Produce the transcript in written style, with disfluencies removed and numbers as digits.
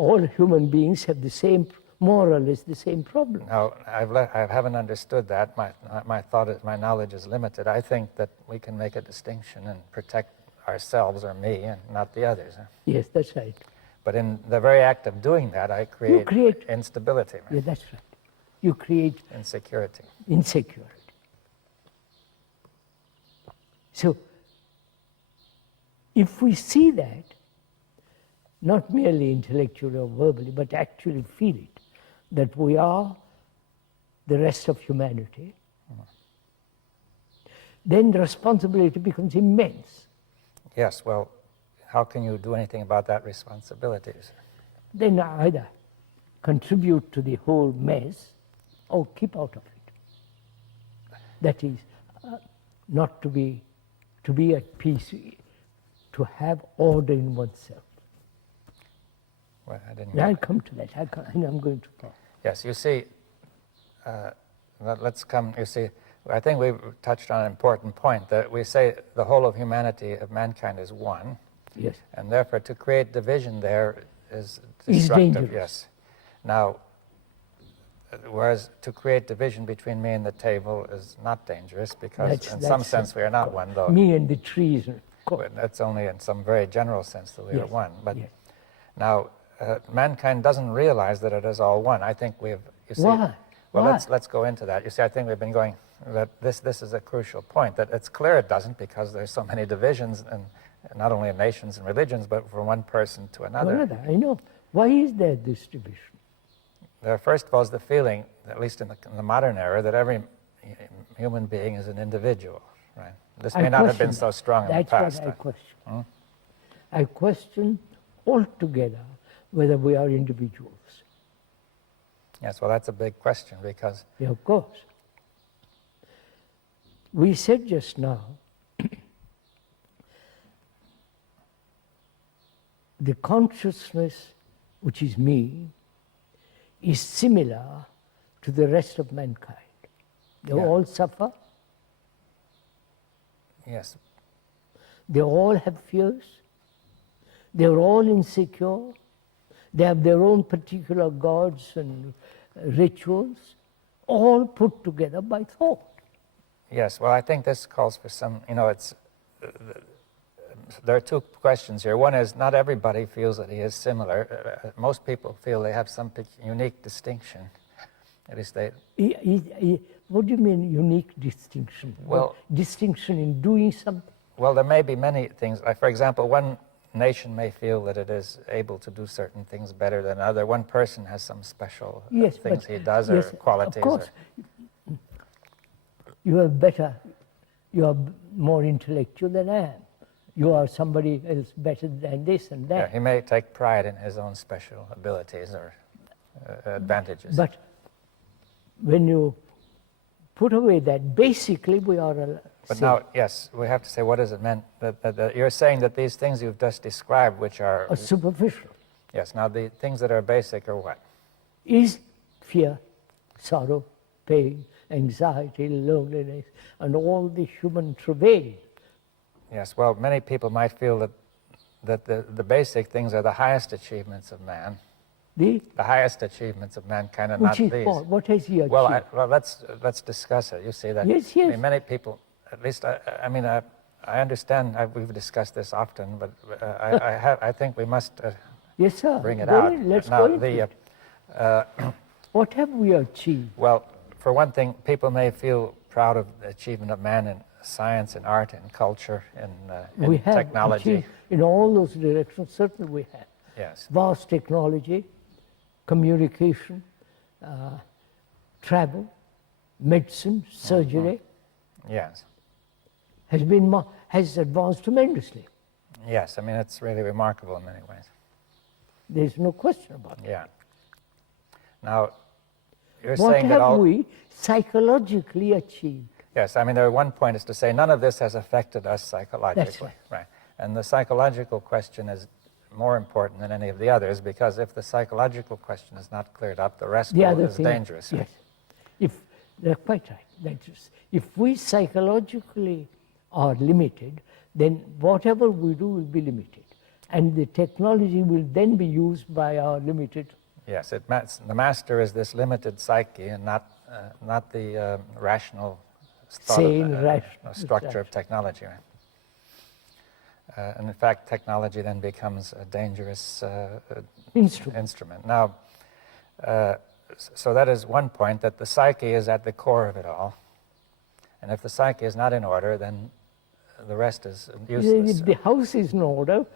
all human beings have the same, more or less the same problem. No, I haven't understood that. My thought is, my knowledge is limited. I think that we can make a distinction and protect ourselves or me and not the others. Yes, that's right. But in the very act of doing that, I create instability. Right? Yeah, that's right. You create insecurity. Insecurity. So, if we see that, not merely intellectually or verbally, but actually feel it, that we are the rest of humanity, then the responsibility becomes immense. Yes, well, how can you do anything about that responsibility? Then either contribute to the whole mess or keep out of it. That is, not to be at peace, to have order in oneself. Well, I didn't. I'll come to that. I'm going to talk. Yes, you see, let's come, you see, I think we've touched on an important point, that we say the whole of humanity, of mankind, is one. Yes. And therefore, to create division there is destructive. Dangerous. Yes. Now, whereas to create division between me and the table is not dangerous, because in some sense we are not one, though. Me and the trees. That's only in some very general sense that we are one. But yes. now, mankind doesn't realize that it is all one. I think we've, you see. Why? Well, Why? let's go into that. You see, I think we've been going, that this is a crucial point, that it's clear it doesn't, because there's so many divisions, and not only in nations and religions, but from one person to another. I know. Why is there this division? There, first of all, is the feeling, at least in the modern era, that every human being is an individual, right? This may not have been so strong in the past. That's what I question. I question altogether whether we are individuals. Yes, well, that's a big question, because... Yeah, of course. We said just now, the consciousness, which is me, is similar to the rest of mankind. They all suffer. Yes. They all have fears. They're all insecure. They have their own particular gods and rituals, all put together by thought. Yes, well, I think this calls for some, there are two questions here. One is, not everybody feels that he is similar. Most people feel they have some unique distinction. At least they... What do you mean, unique distinction? Well, distinction in doing something? Well, there may be many things. Like, for example, one nation may feel that it is able to do certain things better than another. One person has some special things he does, or qualities. Of course. You are more intellectual than I am. You are somebody else better than this and that. Yeah, he may take pride in his own special abilities or advantages. But when you put away that, basically we are But now, yes, we have to say, what does it mean? That you're saying that these things you've just described, which are... superficial. Yes, now the things that are basic are what? Is fear, sorrow, pain, anxiety, loneliness, and all the human travail. Yes, well, many people might feel that the basic things are the highest achievements of man. The highest achievements of mankind, and not these. What has he achieved? Well, let's discuss it. You see that? Yes. I mean, many people, at least, I understand. We've discussed this often, but I think we must. Yes, sir. Bring it out. Let's go into it. What have we achieved? Well, for one thing, people may feel proud of the achievement of man in science and art and culture and technology. Achieved in all those directions, certainly we have. Yes. Vast technology, communication, travel, medicine, surgery. Yes. Has advanced tremendously. Yes, I mean, it's really remarkable in many ways. There's no question about it. Yeah. Now, you're saying that what have we psychologically achieved? Yes, I mean, one point is to say none of this has affected us psychologically. That's right. And the psychological question is more important than any of the others, because if the psychological question is not cleared up, the rest is dangerous. Yes, they're quite right. Dangerous. If we psychologically are limited, then whatever we do will be limited. and the technology will then be used by our limited. Yes, the master is this limited psyche and not the rational thought Sane, of, rational structure of technology. Right? And in fact, technology then becomes a dangerous instrument. Now, so that is one point, that the psyche is at the core of it all. And if the psyche is not in order, then the rest is useless. If the house is in order,